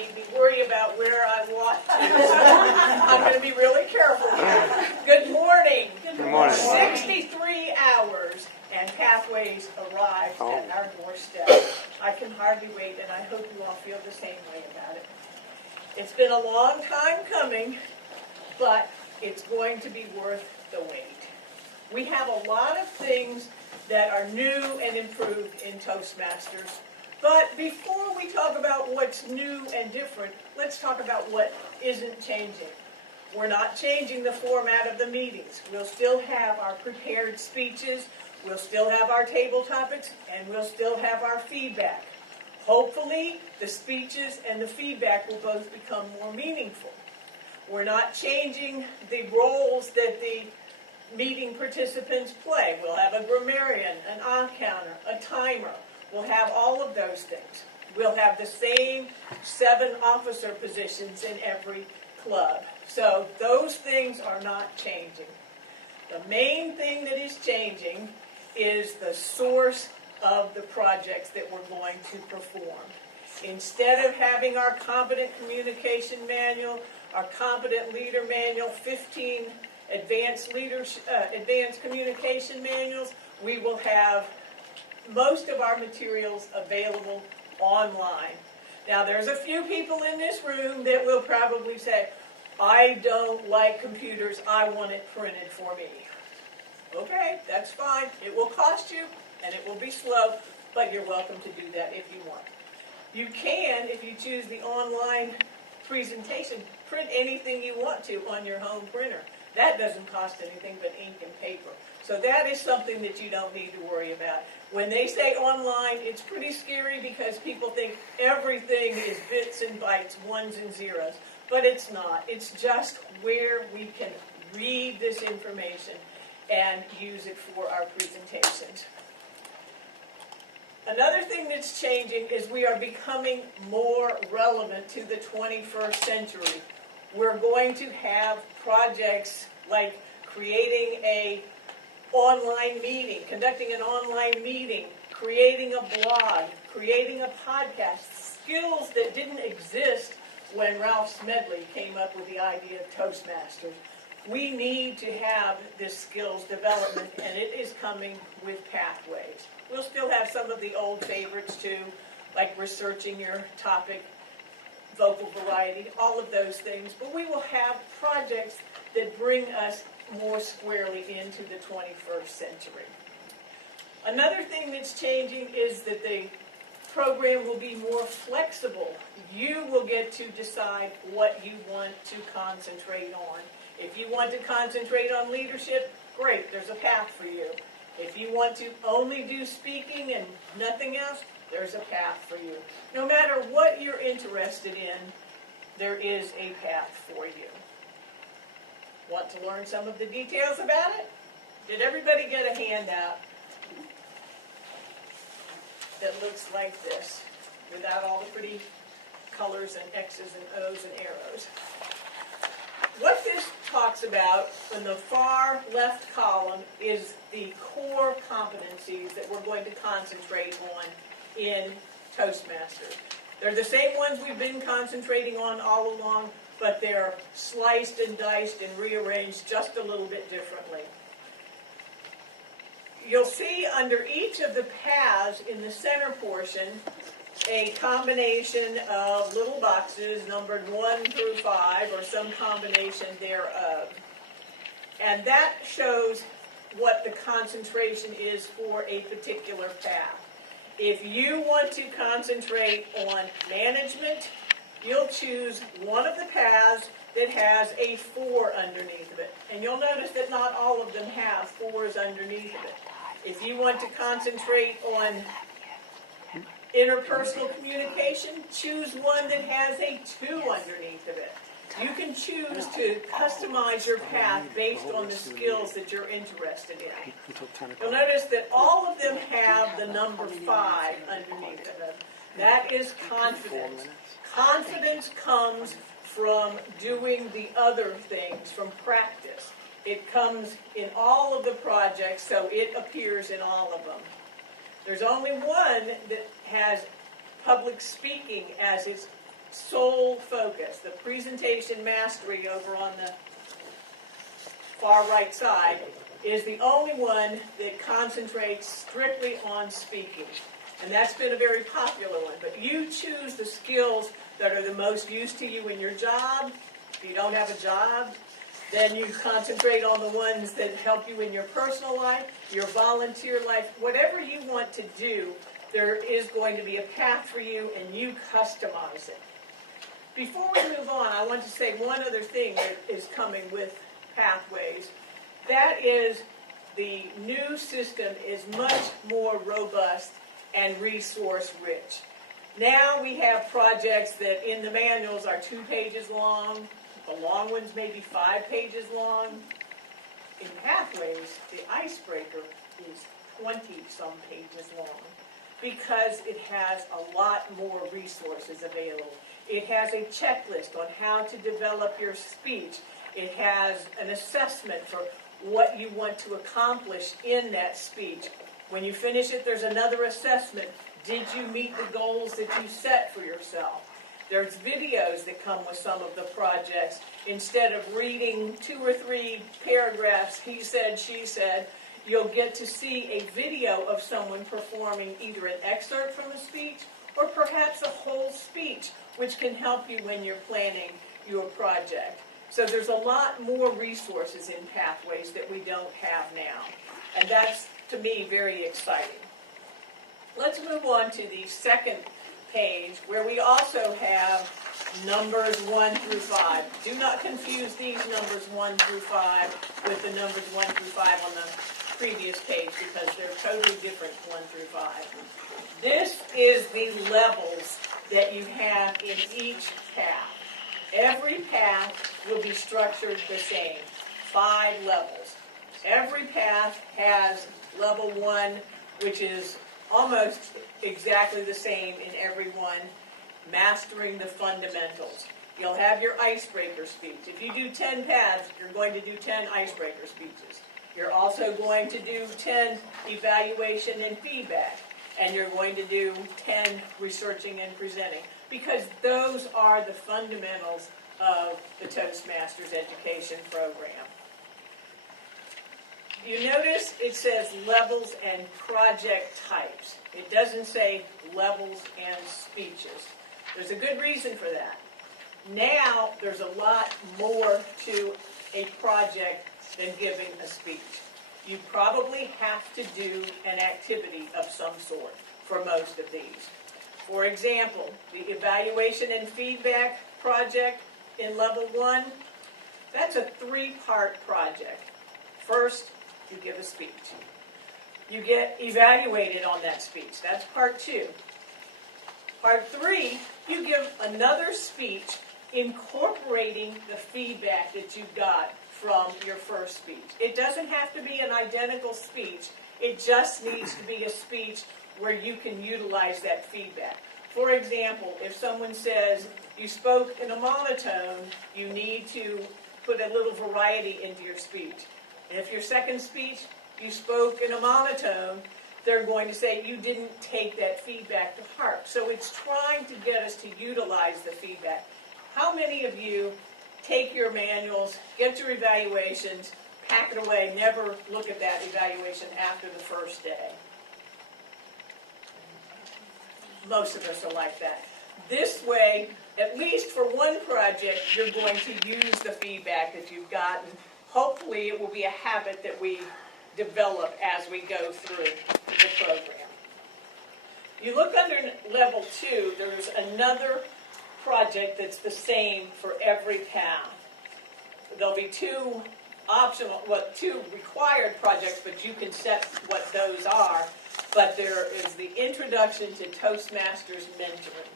made me worry about where I walk to. I'm going to be really careful. Good morning. Good morning. 63 hours and Pathways arrived at our doorstep. I can hardly wait, and I hope you all feel the same way about it. It's been a long time coming, but it's going to be worth the wait. We have a lot of things that are new and improved in Toastmasters. But before we talk about what's new and different, let's talk about what isn't changing. We're not changing the format of the meetings. We'll still have our prepared speeches, we'll still have our table topics, and we'll still have our feedback. Hopefully, the speeches and the feedback will both become more meaningful. We're not changing the roles that the meeting participants play. We'll have a grammarian, an on-counter, a timer. We'll have all of those things. We'll have the same 7 officer positions in every club. So those things are not changing. The main thing that is changing is the source of the projects that we're going to perform. Instead of having our competent communication manual, our competent leader manual, 15 advanced communication manuals, we will have most of our materials available online. Now, there's a few people in this room that will probably say, I don't like computers, I want it printed for me. Okay, that's fine. It will cost you, and it will be slow, but you're welcome to do that if you want. You can, if you choose the online presentation, print anything you want to on your home printer. That doesn't cost anything but ink and paper. So that is something that you don't need to worry about. When they say online, it's pretty scary because people think everything is bits and bytes, ones and zeros. But it's not. It's just where we can read this information and use it for our presentations. Another thing that's changing is we are becoming more relevant to the 21st century. We're going to have projects like creating an online meeting, conducting an online meeting, creating a blog, creating a podcast, skills that didn't exist when Ralph Smedley came up with the idea of Toastmasters. We need to have this skills development, and it is coming with Pathways. We'll still have some of the old favorites too, like researching your topic, vocal variety, all of those things, but we will have projects that bring us more squarely into the 21st century. Another thing that's changing is that the program will be more flexible. You will get to decide what you want to concentrate on. If you want to concentrate on leadership, great, there's a path for you. If you want to only do speaking and nothing else, there's a path for you. No matter what you're interested in, there is a path for you. Want to learn some of the details about it? Did everybody get a handout that looks like this, without all the pretty colors and X's and O's and arrows? What this talks about in the far left column is the core competencies that we're going to concentrate on in Toastmasters. They're the same ones we've been concentrating on all along, but they're sliced and diced and rearranged just a little bit differently. You'll see under each of the paths in the center portion a combination of little boxes numbered 1 through 5 or some combination thereof. And that shows what the concentration is for a particular path. If you want to concentrate on management, you'll choose one of the paths that has a 4 underneath of it. And you'll notice that not all of them have 4s underneath of it. If you want to concentrate on interpersonal communication, choose one that has a 2 underneath of it. You can choose to customize your path based on the skills that you're interested in. You'll notice that all of them have the number 5 underneath of them. That is confidence. Confidence comes from doing the other things, from practice. It comes in all of the projects, so it appears in all of them. There's only one that has public speaking as its sole focus, the presentation mastery over on the far right side, is the only one that concentrates strictly on speaking. And that's been a very popular one. But you choose the skills that are the most used to you in your job. If you don't have a job, then you concentrate on the ones that help you in your personal life, your volunteer life, whatever you want to do, there is going to be a path for you and you customize it. Before we move on, I want to say one other thing that is coming with Pathways. That is, the new system is much more robust and resource rich. Now we have projects that in the manuals are 2 pages long. The long ones may be 5 pages long. In Pathways, the icebreaker is 20-some pages long because it has a lot more resources available. It has a checklist on how to develop your speech. It has an assessment for what you want to accomplish in that speech. When you finish it, there's another assessment. Did you meet the goals that you set for yourself? There's videos that come with some of the projects. Instead of reading 2 or 3 paragraphs, he said, she said, you'll get to see a video of someone performing either an excerpt from the speech or perhaps a whole speech, which can help you when you're planning your project. So there's a lot more resources in Pathways that we don't have now. And that's, to me, very exciting. Let's move on to the second page, where we also have numbers 1 through 5. Do not confuse these numbers 1 through 5 with the numbers 1 through 5 on the previous page, because they're totally different, 1 through 5. This is the levels that you have in each path. Every path will be structured the same, 5 levels. Every path has level 1, which is almost exactly the same in every one, mastering the fundamentals. You'll have your icebreaker speech. If you do 10 paths, you're going to do 10 icebreaker speeches. You're also going to do 10 evaluation and feedback, and you're going to do 10 researching and presenting, because those are the fundamentals of the Toastmasters education program. You notice it says levels and project types. It doesn't say levels and speeches. There's a good reason for that. Now there's a lot more to a project than giving a speech. You probably have to do an activity of some sort for most of these. For example, the evaluation and feedback project in level 1, that's a 3-part project. First, you give a speech. You get evaluated on that speech. That's part 2. Part 3, you give another speech incorporating the feedback that you got from your first speech. It doesn't have to be an identical speech. It just needs to be a speech where you can utilize that feedback. For example, if someone says, you spoke in a monotone, you need to put a little variety into your speech. And if your second speech, you spoke in a monotone, they're going to say you didn't take that feedback to heart. So it's trying to get us to utilize the feedback. How many of you take your manuals, get your evaluations, pack it away, never look at that evaluation after the first day? Most of us are like that. This way, at least for one project, you're going to use the feedback that you've gotten. Hopefully it will be a habit that we develop as we go through the program. You look under level 2, there's another project that's the same for every path. There'll be 2 required projects, but you can set what those are. But there is the introduction to Toastmasters mentoring.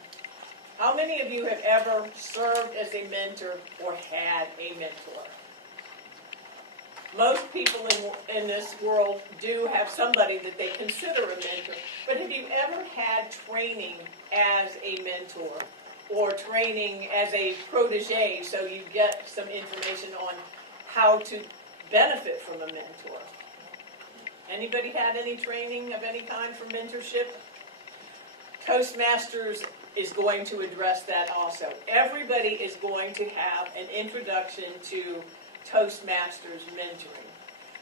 How many of you have ever served as a mentor or had a mentor? Most people in this world do have somebody that they consider a mentor. But have you ever had training as a mentor or training as a protege, so you get some information on how to benefit from a mentor? Anybody had any training of any kind for mentorship? Toastmasters is going to address that also. Everybody is going to have an introduction to Toastmasters mentoring.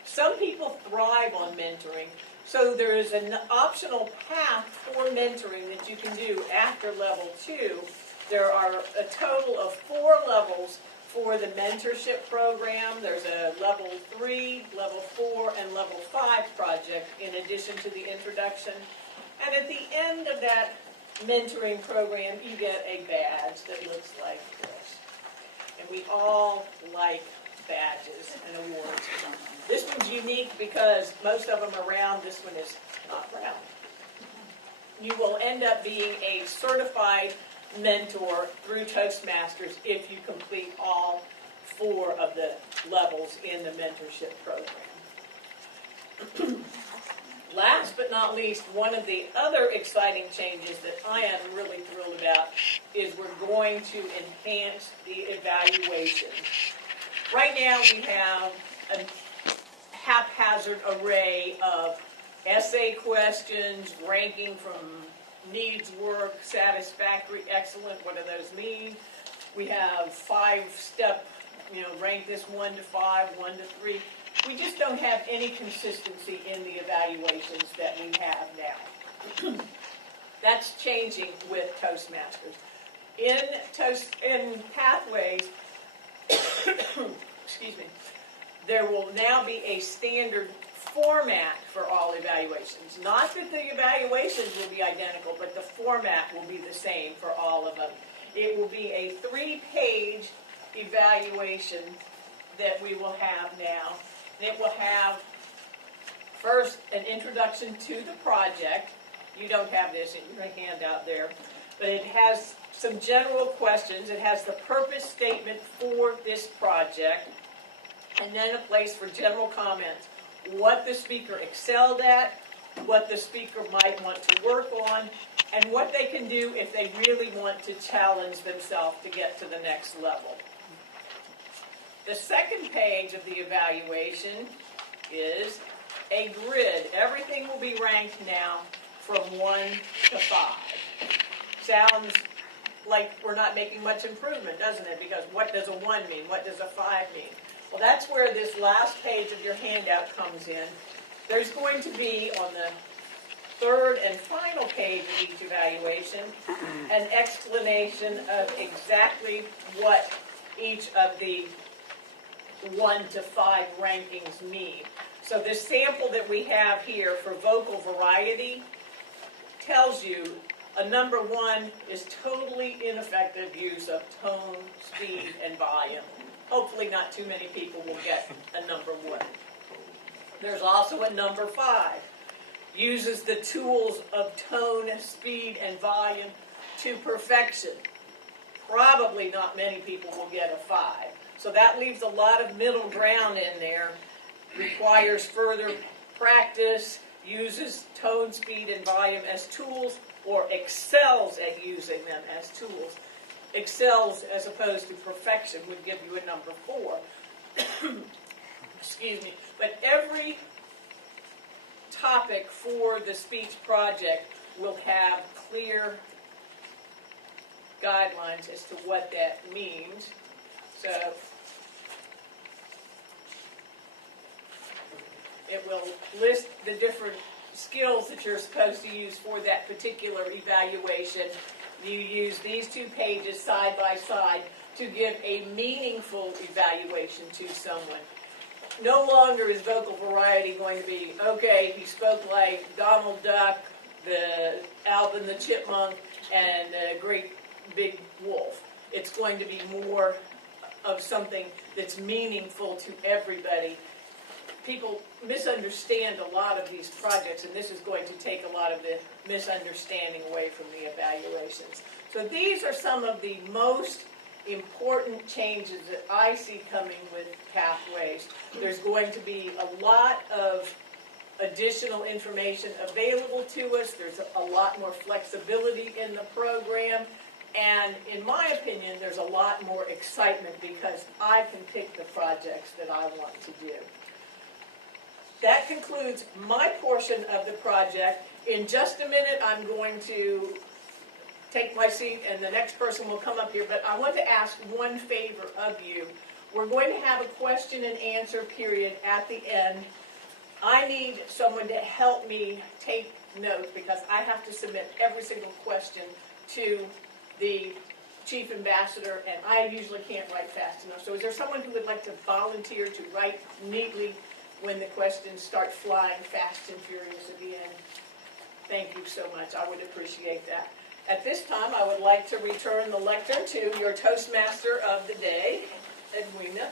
Some people thrive on mentoring, so there is an optional path for mentoring that you can do after level 2. There are a total of 4 levels for the mentorship program. There's a level 3, level 4, and level 5 project in addition to the introduction. And at the end of that mentoring program, you get a badge that looks like this. And we all like badges and awards. This one's unique because most of them are round. This one is not round. You will end up being a certified mentor through Toastmasters if you complete all 4 of the levels in the mentorship program. Last but not least, one of the other exciting changes that I am really thrilled about is we're going to enhance the evaluation. Right now we have a haphazard array of essay questions ranging from needs, work, satisfactory, excellent. What do those mean? We have 5-step, rank this 1 to 5, 1 to 3. We just don't have any consistency in the evaluations that we have now. That's changing with Toastmasters. In Pathways, excuse me, there will now be a standard format for all evaluations. Not that the evaluations will be identical, but the format will be the same for all of them. It will be a 3-page evaluation that we will have now. It will have, first, an introduction to the project. You don't have this in your handout there, but it has some general questions. It has the purpose statement for this project, and then a place for general comments. What the speaker excelled at, what the speaker might want to work on, and what they can do if they really want to challenge themselves to get to the next level. The second page of the evaluation is a grid. Everything will be ranked now from 1 to 5. Sounds like we're not making much improvement, doesn't it? Because what does a 1 mean? What does a 5 mean? Well, that's where this last page of your handout comes in. There's going to be, on the 3rd and final page of each evaluation, an explanation of exactly what each of the 1 to 5 rankings mean. So this sample that we have here for vocal variety tells you a number 1 is totally ineffective use of tone, speed, and volume. Hopefully not too many people will get a number 1. There's also a number 5. Uses the tools of tone, speed, and volume to perfection. Probably not many people will get a 5. So that leaves a lot of middle ground in there. Requires further practice, uses tone, speed, and volume as tools, or excels at using them as tools. Excels as opposed to perfection would give you a number 4. Excuse me. But every topic for the speech project will have clear guidelines as to what that means. So it will list the different skills that you're supposed to use for that particular evaluation. You use these 2 pages side by side to give a meaningful evaluation to someone. No longer is vocal variety going to be, okay, he spoke like Donald Duck, the Alvin the Chipmunk, and the Great Big Wolf. It's going to be more of something that's meaningful to everybody. People misunderstand a lot of these projects, and this is going to take a lot of the misunderstanding away from the evaluations. So these are some of the most important changes that I see coming with Pathways. There's going to be a lot of additional information available to us. There's a lot more flexibility in the program. And in my opinion, there's a lot more excitement because I can pick the projects that I want to do. That concludes my portion of the project. In just a minute, I'm going to take my seat, and the next person will come up here, but I want to ask one favor of you. We're going to have a question and answer period at the end. I need someone to help me take notes, because I have to submit every single question to the Chief Ambassador, and I usually can't write fast enough. So is there someone who would like to volunteer to write neatly when the questions start flying fast and furious at the end? Thank you so much. I would appreciate that. At this time, I would like to return the lectern to your Toastmaster of the day, Edwina.